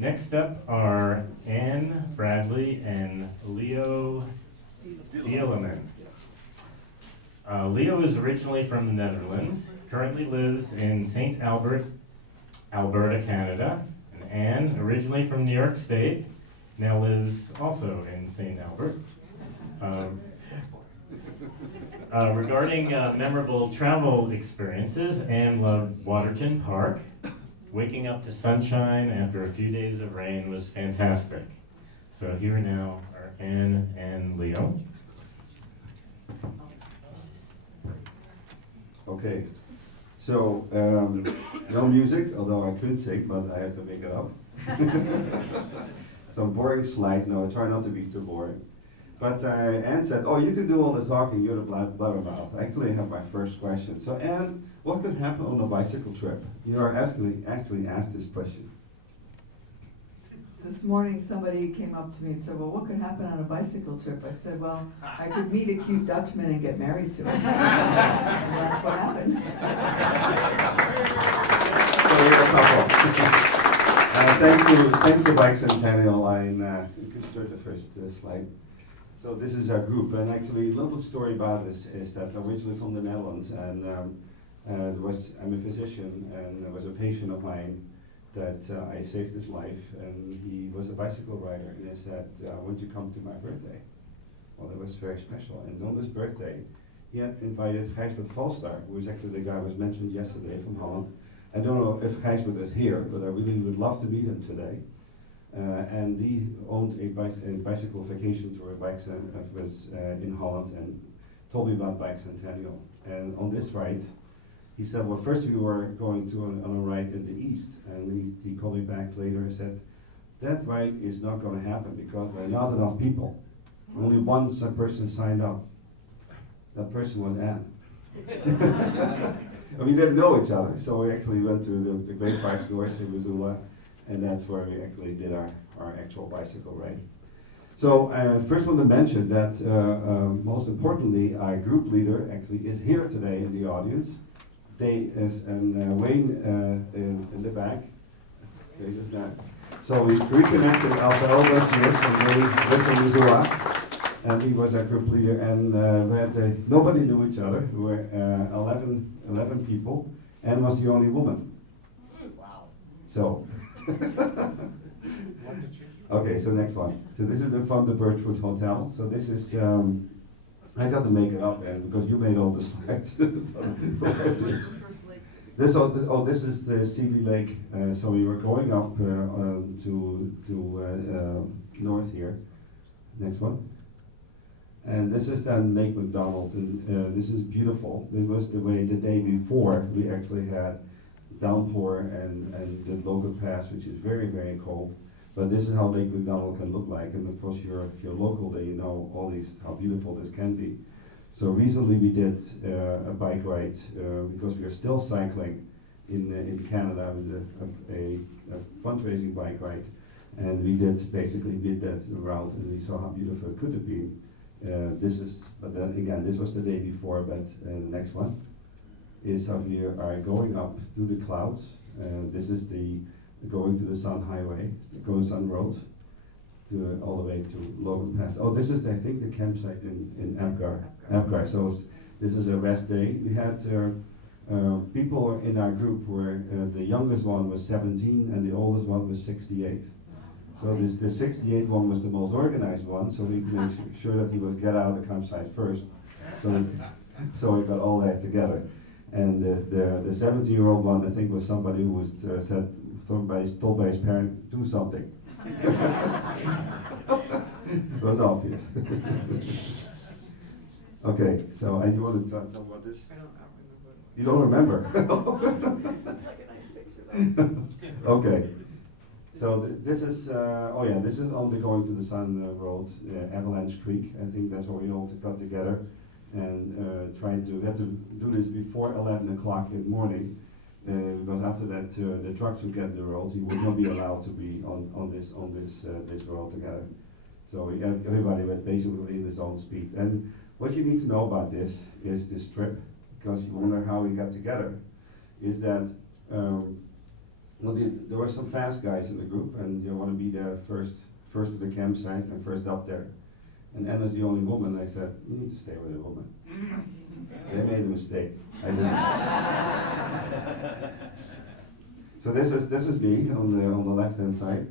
Next up are Anne Bradley and Leo Dieleman. Leo is originally from the Netherlands, currently lives in St. Albert, Alberta, Canada. And Anne, originally from New York State, now lives also in St. Albert. Regarding memorable travel experiences, Anne loved Waterton Park. Waking up to sunshine after a few days of rain was fantastic. So here now are Anne and Leo. Okay, so no music, although I could sing, but I have to make it up. Some boring slides. No, I try not to be too boring. But Anne said, "Oh, you can do all the talking. You're the blabbermouth." Actually, I have my first question. So, Anne, what could happen on a bicycle trip? You are actually asked this question. This morning, somebody came up to me and said, "Well, what could happen on a bicycle trip?" I said, "Well, I could meet a cute Dutchman and get married to him." And that's what happened. So you're a couple. Thanks to Bicentennial, I could start the first slide. So this is our group, and actually a little story about this is that I'm originally from the Netherlands, and I'm a physician, and there was a patient of mine that I saved his life, and he was a bicycle rider, and he said, "Won't you come to my birthday?" Well, it was very special, and on this birthday, he had invited Gijsbert Valstar, who is actually the guy who was mentioned yesterday from Holland. I don't know if Gijsbert is here, but I really would love to meet him today. And he owned a bicycle vacation tour was in Holland, and told me about Bicentennial. And on this ride, he said, well, first we were going on a ride in the east, and he called me back later and said, that ride is not going to happen because there are not enough people. Only one person signed up. That person was Anne. And we didn't know each other, so we actually went to the Great Parks North in Missoula, and that's where we actually did our actual bicycle ride. So first want to mention that most importantly, our group leader actually is here today in the audience. And Wayne in the back. So we reconnected after all those years when we lived in Missoula, and he was our group leader, and nobody knew each other. We were 11 people, and was the only woman. Wow. So. Okay, so next one. So this is from the Birchwood Hotel. So this is, I got to make it up, man, because you made all the slides. This is the Seeley Lake. So we were going up to north here. Next one. And this is then Lake McDonald, and this is beautiful. It was the day before we actually had downpour and the local pass, which is very, very cold. But this is how Lake McDonald can look like, and of course if you're local, then you know how beautiful this can be. So recently we did a bike ride because we are still cycling in Canada with a fundraising bike ride, and we did that route, and we saw how beautiful it could have been. But then again, this was the day before. But the next one is how we are going up to the clouds. This is going to the Sun Highway, the Sun Road, all the way to Logan Pass. Oh, this is I think the campsite in Apgar. So this is a rest day. We had people in our group where the youngest one was 17 and the oldest one was 68. So the 68 one was the most organized one, so we made sure that he would get out of the campsite first. So we got all that together. And the 17-year-old one, I think, was somebody who was told by his parent, do something. It was obvious. Okay, so you want to tell about this? I don't remember. You don't remember? Like a nice picture though. Okay. So this is this is on the Going to the Sun road, Avalanche Creek. I think that's where we all got together and we had to do this before 11 o'clock in the morning, because after that the trucks would get the roads. You would not be allowed to be on this road together. So everybody went basically in his own speed. And what you need to know about this is this trip, because you wonder how we got together, is that Well, there were some fast guys in the group, and they want to be there first to the campsite and first up there. And Anna's the only woman. I said, you need to stay with a woman. They made a mistake. I didn't. So this is me on the left hand side,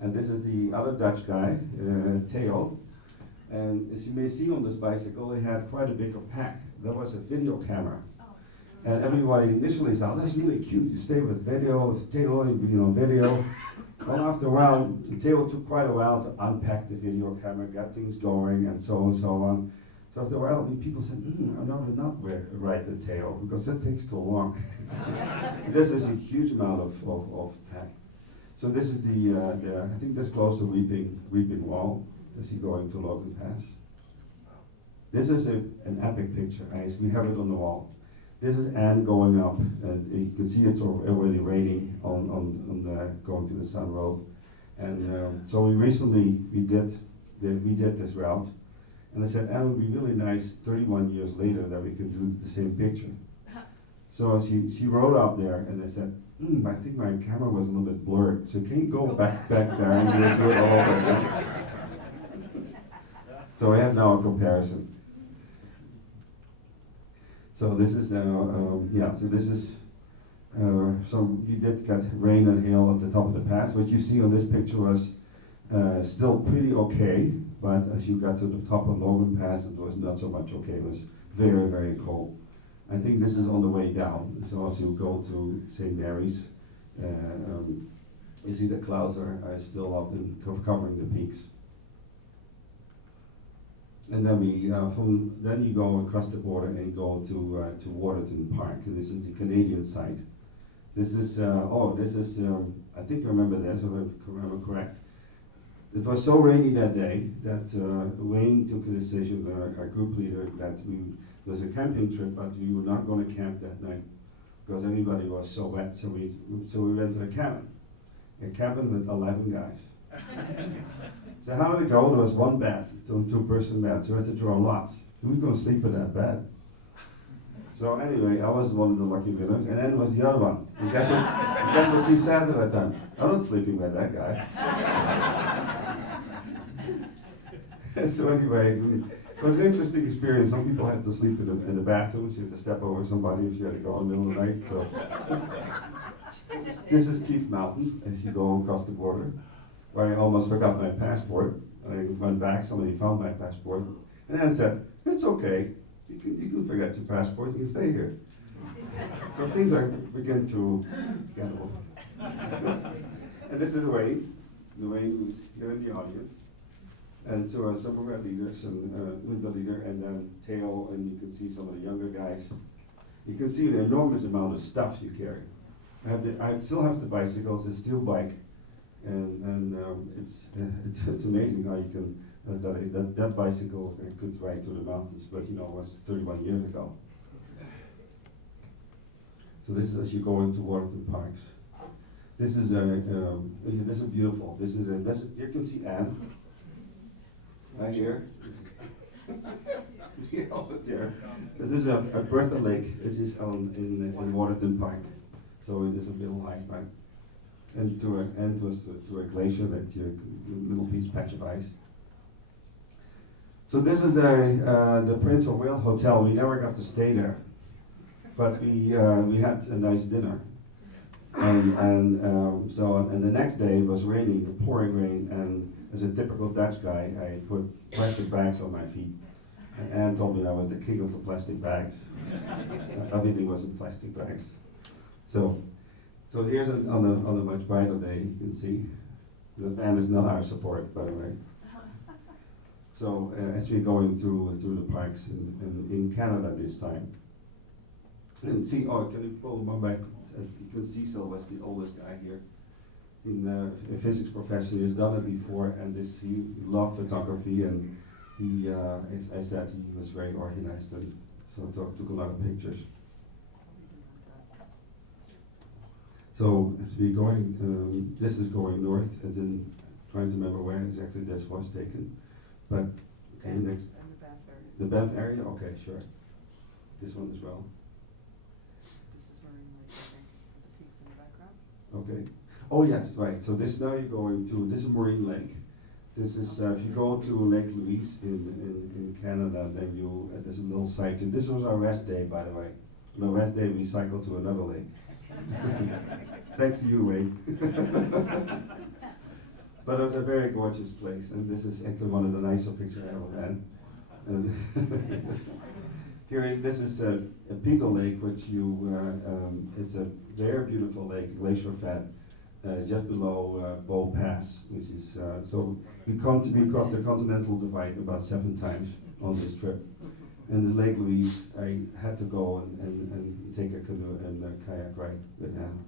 and this is the other Dutch guy, Theo. And as you may see on this bicycle, he had quite a big pack. That was a video camera. And everybody initially said, oh, that's really cute. You stay with video, with Theo, video. Well, after a while, Theo took quite a while to unpack the video camera, get things going, and so on. So after a while, people said, I'm not right with Theo, because that takes too long. This is a huge amount of pack. So this is I think this close to Weeping Wall. Is he going to Logan Pass? This is an epic picture, guys. We have it on the wall. This is Anne going up, and you can see it's already raining on the going to the Sun Road. And so we did this route, and I said, Anne, it would be really nice 31 years later that we can do the same picture. So she rode up there, and I said, I think my camera was a little bit blurred, so can you go back there and do it all over again? So I have now a comparison. So this is so we did get rain and hail at the top of the pass. What you see on this picture was still pretty okay, but as you got to the top of Logan Pass, it was not so much okay. It was very, very cold. I think this is on the way down. So as you go to St. Mary's, you see the clouds are still up and covering the peaks. And then then you go across the border and go to Waterton Park. And this is the Canadian side. This is I think I remember this, if I remember correct. It was so rainy that day that Wayne took a decision, our group leader, that it was a camping trip, but we were not going to camp that night because everybody was so wet. So we went to a cabin with 11 guys. So how did it go? There was one bed, two-person bed, so we had to draw lots. Who was going to sleep in that bed? So anyway, I was one of the lucky winners, and then was the other one. And guess what she said at that time? I'm not sleeping with that guy. So anyway, it was an interesting experience. Some people had to sleep in the bathroom, so you had to step over somebody if you had to go in the middle of the night. So this is Chief Mountain as you go across the border, where I almost forgot my passport. I went back, somebody found my passport, and then said, it's okay, you can forget your passport, you can stay here. So things are begin to get old. And this is Wayne who's here in the audience. And so some of our leaders, and with the leader, and then Theo, and you can see some of the younger guys. You can see the enormous amount of stuff you carry. I still have the bicycles, a steel bike, and it's amazing how you can that bicycle could ride through the mountains, but it was 31 years ago. So this is as you go into Waterton Parks. This is beautiful. You can see Anne right here. Over there. This is a Bertha Lake. It is in Waterton Park. So it is a little hike, right? And to a glacier, that little patch of ice. So this is the Prince of Wales Hotel. We never got to stay there, but we had a nice dinner. And the next day it was raining, pouring rain, and as a typical Dutch guy, I put plastic bags on my feet. And Anne told me I was the king of the plastic bags. Everything was in plastic bags. So here's on a much brighter day, you can see. The van is not our support, by the way. So as we're going through the parks in Canada this time, and see, can you pull one back? As you can see, Sylva's the oldest guy here. A physics professor, he's done it before, and he loved photography, and he, as I said, he was very organized, and so took a lot of pictures. So as we're going, this is going north, and then trying to remember where exactly this was taken. But okay, next. The Banff area? Okay, sure. This one as well. This is Marine Lake, I think, with the peaks in the background. Okay. Oh yes, right. So this now you're going to this is Marine Lake. This is if you go to Lake Louise in Canada, then you there's a little site. And this was our rest day, by the way. On our rest day, we cycled to another lake. Thanks to you, Wayne. But it was a very gorgeous place, and this is actually one of the nicer pictures I ever had. And this is a Peter Lake, which it's a very beautiful lake, glacier fed, just below Bow Pass, which is so we crossed the continental divide about 7 times on this trip. And the Lake Louise, I had to go and take a canoe and a kayak ride with him.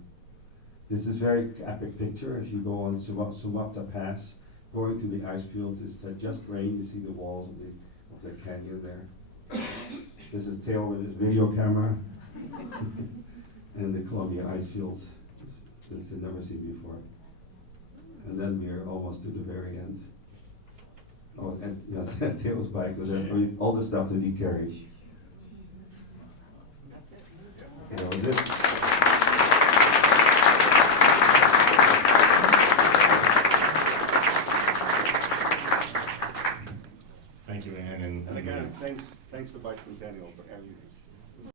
This is very epic picture. If you go on Sumapta Pass, going to the ice fields, it's just rain. You see the walls of the canyon there. This is Theo with his video camera, and the Columbia ice fields. This I've never seen before. And then we're almost to the very end. Oh, and yes, Theo's bike with all the stuff that he carries. That's it. That was it. Thank you, Ann, and And again, thanks to Bicentennial for having me.